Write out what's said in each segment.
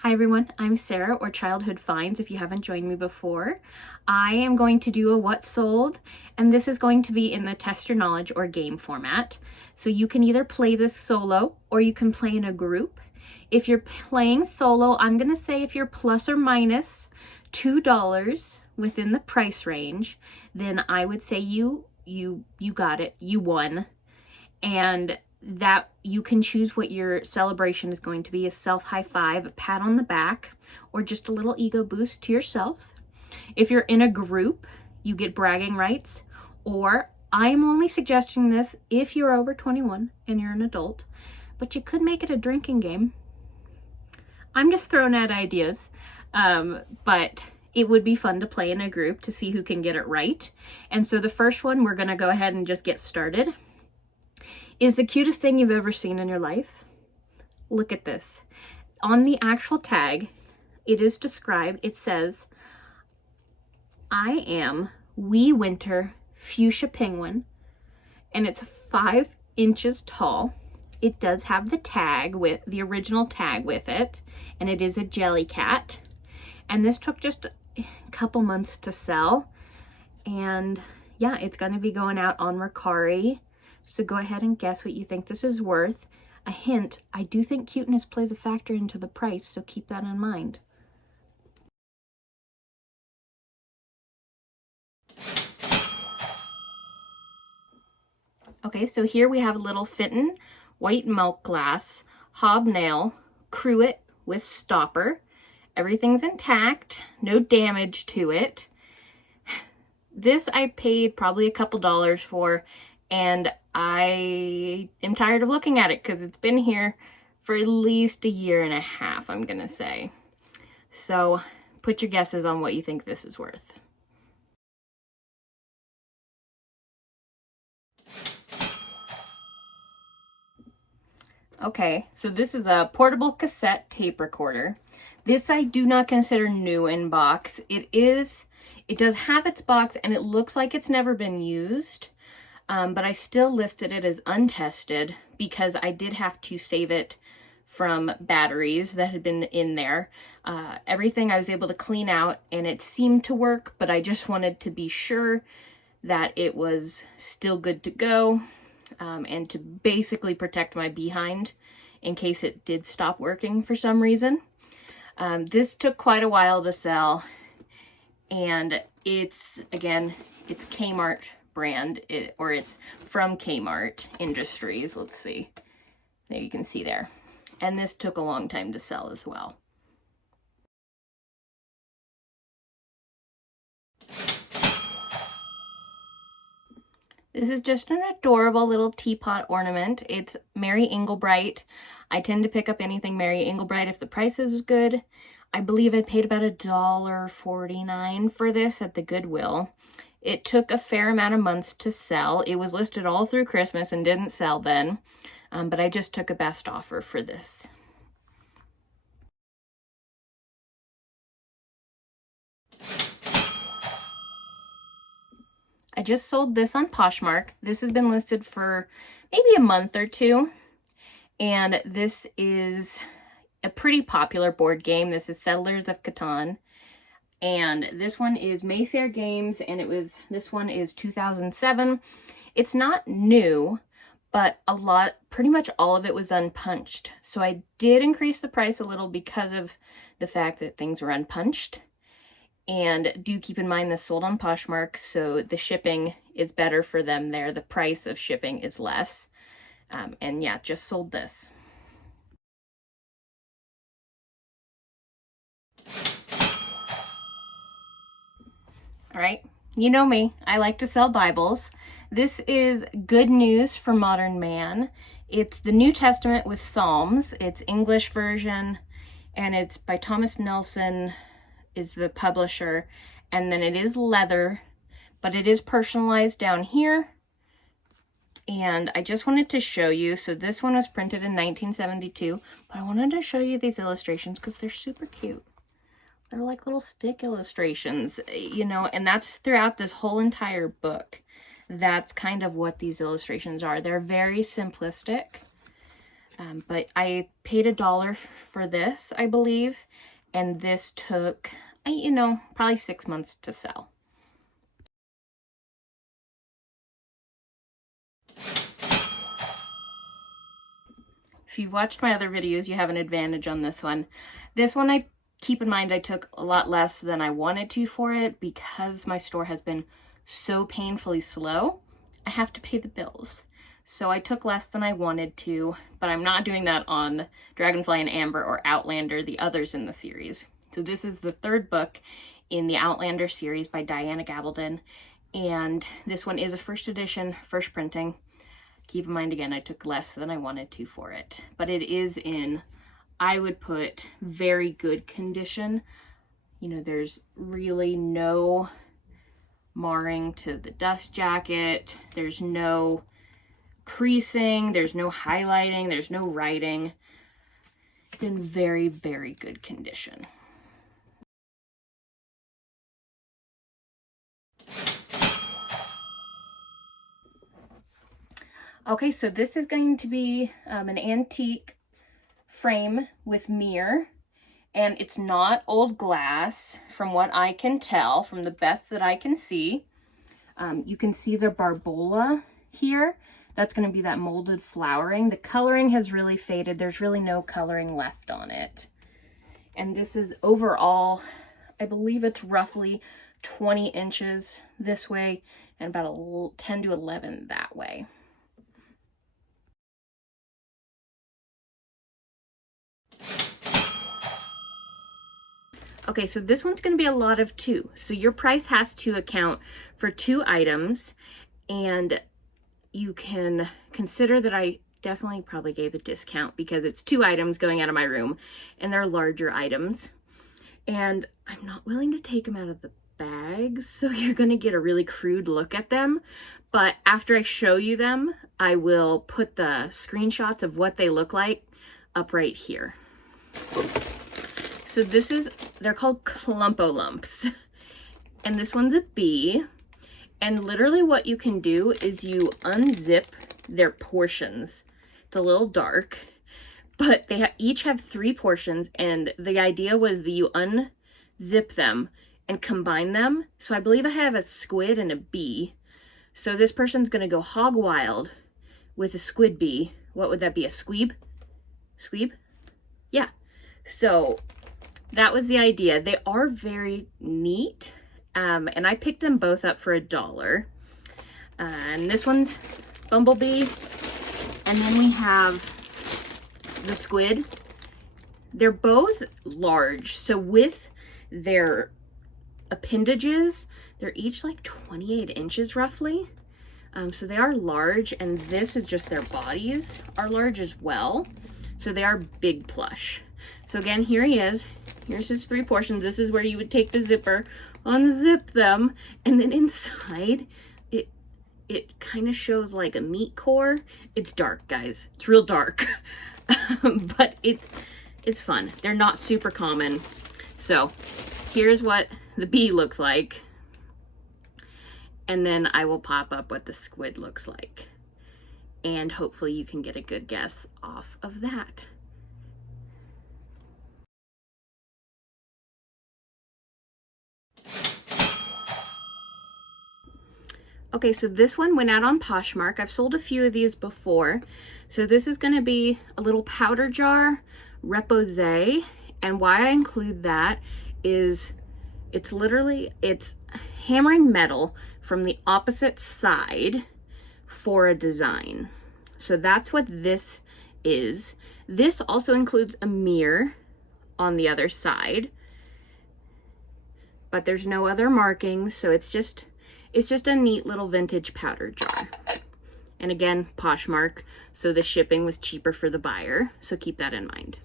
Hi everyone, I'm Sarah, or Childhood Finds if you haven't joined me before. I am going to do a what sold, and this is going to be in the test your knowledge or game format. So you can either play this solo or you can play in a group. If you're playing solo, I'm going to say if you're plus or minus $2 within the price range, then I would say you got it, you won. And that you can choose what your celebration is going to be: a self high five, a pat on the back, or just a little ego boost to yourself. If you're in a group, you get bragging rights, or I'm only suggesting this if you're over 21 and you're an adult, but you could make it a drinking game. I'm just throwing out ideas, but it would be fun to play in a group to see who can get it right. And so the first one, we're going to go ahead and just get started. Is the cutest thing you've ever seen in your life? Look at this. On the actual tag, it is described, it says, I am wee winter fuchsia penguin, and it's 5 inches tall. It does have the tag with the original tag with it, and it is a jelly cat. And this took just a couple months to sell. And yeah, it's going to be going out on Mercari. So go ahead and guess what you think this is worth. A hint, I do think cuteness plays a factor into the price, so keep that in mind. Okay, so here we have a little Fitton white milk glass, hobnail, cruet with stopper. Everything's intact, no damage to it. This I paid probably a couple dollars for, and I am tired of looking at it because it's been here for at least a year and a half, I'm gonna say. So put your guesses on what you think this is worth. Okay, so this is a portable cassette tape recorder. This I do not consider new in box. It does have its box, and it looks like it's never been used. But I still listed it as untested because I did have to save it from batteries that had been in there. Everything I was able to clean out, and it seemed to work, but I just wanted to be sure that it was still good to go, and to basically protect my behind in case it did stop working for some reason. This took quite a while to sell, and it's Kmart brand, or it's from Kmart Industries. Let's see. There you can see there. And this took a long time to sell as well. This is just an adorable little teapot ornament. It's Mary Englebright. I tend to pick up anything Mary Englebright if the price is good. I believe I paid about $1.49 for this at the Goodwill. It took a fair amount of months to sell. It was listed all through Christmas and didn't sell then, but I just took a best offer for this. I just sold this on Poshmark. This has been listed for maybe a month or two, and this is a pretty popular board game. This is Settlers of Catan. And this one is Mayfair Games, and this one is 2007. It's not new, but pretty much all of it was unpunched. So I did increase the price a little because of the fact that things were unpunched. And do keep in mind this sold on Poshmark, so the shipping is better for them there. The price of shipping is less. And yeah, just sold this. All right, you know me, I like to sell Bibles. This is Good News for Modern Man. It's the New Testament with Psalms. It's English version, and it's by Thomas Nelson is the publisher. And then it is leather, but it is personalized down here. And I just wanted to show you, so this one was printed in 1972, but I wanted to show you these illustrations because they're super cute. They're like little stick illustrations, you know, and that's throughout this whole entire book. That's kind of what these illustrations are. They're very simplistic, But I paid $1 for this, I believe, and this took, you know, probably 6 months to sell. If you've watched my other videos, you have an advantage on this one. This one, keep in mind, I took a lot less than I wanted to for it because my store has been so painfully slow. I have to pay the bills. So I took less than I wanted to, but I'm not doing that on Dragonfly and Amber or Outlander, the others in the series. So this is the third book in the Outlander series by Diana Gabaldon, and this one is a first edition, first printing. Keep in mind, again, I took less than I wanted to for it, but it is in, I would put, very good condition. You know, there's really no marring to the dust jacket. There's no creasing, there's no highlighting, there's no writing. It's in very, very good condition. Okay, so this is going to be an antique frame with mirror, and it's not old glass from what I can tell, from the best that I can see. You can see the barbola here. That's going to be that molded flowering. The coloring has really faded. There's really no coloring left on it. And this is overall, I believe it's roughly 20 inches this way and about 10 to 11 that way. Okay, so this one's going to be a lot of 2. So your price has to account for 2 items, and you can consider that I definitely probably gave a discount because it's 2 items going out of my room and they're larger items. And I'm not willing to take them out of the bags, so you're going to get a really crude look at them. But after I show you them, I will put the screenshots of what they look like up right here. So they're called Clumpo-Lumps. And this one's a B. And literally what you can do is you unzip their portions. It's a little dark, but they each have 3 portions, and the idea was that you unzip them and combine them. So I believe I have a squid and a bee. So this person's gonna go hog wild with a squid bee. What would that be, a squeeb? Squeeb? Yeah. So that was the idea. They are very neat. And I picked them both up for $1. And this one's Bumblebee. And then we have the squid. They're both large. So with their appendages, they're each like 28 inches roughly. So they are large, and this is just their bodies are large as well. So they are big plush. So again, here he is. Here's his 3 portions. This is where you would take the zipper, unzip them, and then inside it kind of shows like a meat core. It's dark, guys. It's real dark. But it's fun. They're not super common. So here's what the bee looks like. And then I will pop up what the squid looks like. And hopefully you can get a good guess off of that. Okay, so this one went out on Poshmark. I've sold a few of these before. So this is gonna be a little powder jar repose. And why I include that is it's hammering metal from the opposite side for a design. So that's what this is. This also includes a mirror on the other side, but there's no other markings, so it's just a neat little vintage powder jar. And again, Poshmark, so the shipping was cheaper for the buyer, so keep that in mind.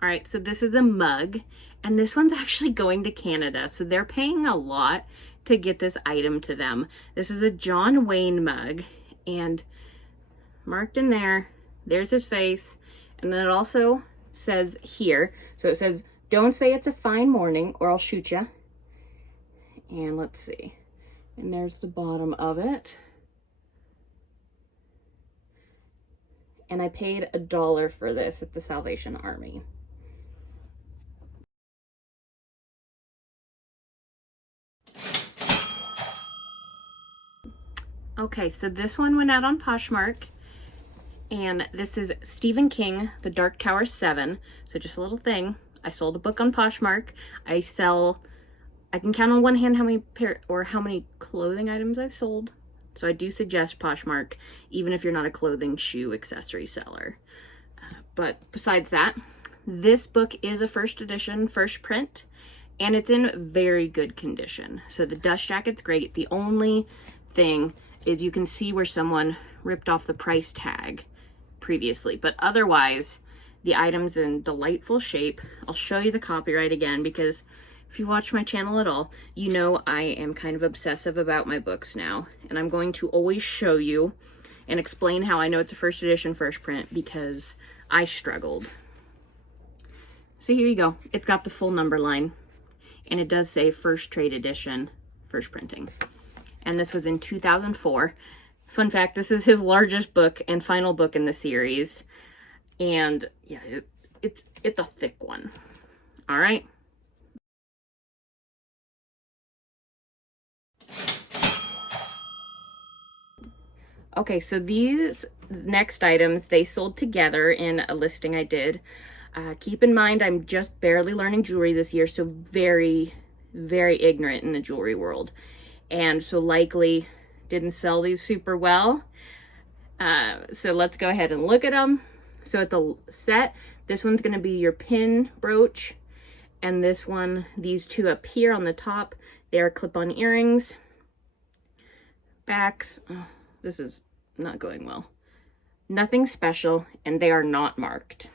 All right, so this is a mug, and this one's actually going to Canada, so they're paying a lot to get this item to them. This is a John Wayne mug, and marked in there's his face, and then it also says here, so it says, "Don't say it's a fine morning or I'll shoot ya." And let's see. And there's the bottom of it. And I paid $1 for this at the Salvation Army. Okay, so this one went out on Poshmark. And this is Stephen King, The Dark Tower 7. So just a little thing. I sold a book on Poshmark. I can count on one hand how many clothing items I've sold. So I do suggest Poshmark, even if you're not a clothing, shoe, accessory seller. But besides that, this book is a first edition, first print, and it's in very good condition. So the dust jacket's great. The only thing is you can see where someone ripped off the price tag previously, but otherwise the item's in delightful shape. I'll show you the copyright again, because if you watch my channel at all, you know I am kind of obsessive about my books now, and I'm going to always show you and explain how I know it's a first edition, first print, because I struggled. So here you go. It's got the full number line, and it does say first trade edition, first printing. And this was in 2004. Fun fact, this is his largest book and final book in the series. And yeah, it's a thick one. All right. Okay, so these next items, they sold together in a listing I did. Keep in mind, I'm just barely learning jewelry this year, so very, very ignorant in the jewelry world. And so likely didn't sell these super well. So let's go ahead and look at them. So at the set, this one's going to be your pin brooch. And this one, these two up here on the top, they are clip-on earrings. Backs, oh, this is not going well. Nothing special, and they are not marked.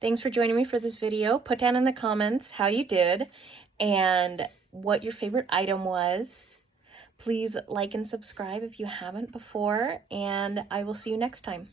Thanks for joining me for this video. Put down in the comments how you did and what your favorite item was. Please like and subscribe if you haven't before, and I will see you next time.